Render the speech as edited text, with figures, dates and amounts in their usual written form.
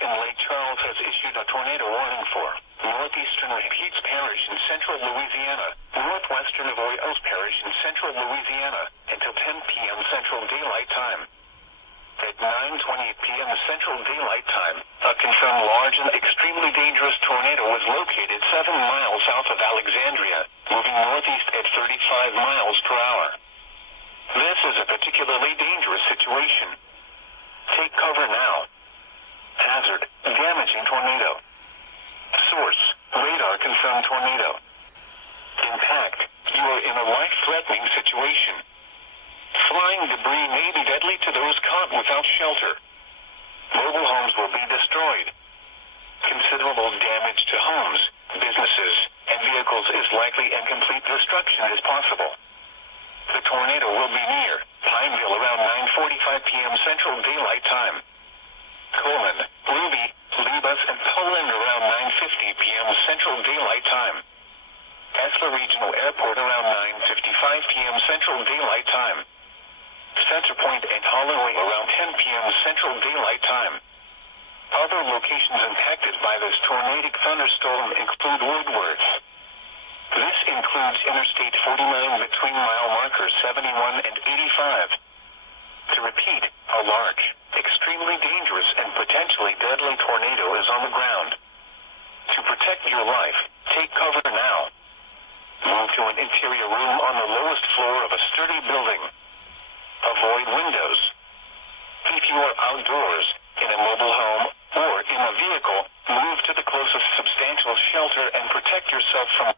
in Lake Charles has issued a tornado warning for northeastern Pete's Parish in central Louisiana, northwestern of Oyos Parish in central Louisiana, until 10 p.m. Central Daylight Time. At 9:20 p.m. Central Daylight Time, a confirmed large and extremely dangerous tornado was located 7 miles south of Alexandria, moving northeast at 35 miles per hour. This is a particularly dangerous situation. Take cover now. Hazard, damaging tornado. Source, radar confirmed tornado. Impact, you are in a life-threatening situation. Flying debris may be deadly to those caught without shelter. Mobile homes will be destroyed. Considerable damage to homes, businesses, and vehicles is likely and complete destruction is possible. The tornado will be near Pineville around 9:45 p.m. Central Daylight Time. Coleman, Ruby, Libas, and Poland around 9:50 p.m. Central Daylight Time. Esla Regional Airport around 9:55 p.m. Central Daylight Time. Center Point and Holloway around 10 p.m. Central Daylight Time. Other locations impacted by this tornadic thunderstorm include Woodworth. This includes Interstate 49 between mile markers 71 and 85. To repeat, a large, extremely dangerous and potentially deadly tornado is on the ground. To protect your life, take cover now. Move to an interior room on the lowest floor of a sturdy building. Avoid windows. If you are outdoors, in a mobile home, or in a vehicle, move to the closest substantial shelter and protect yourself from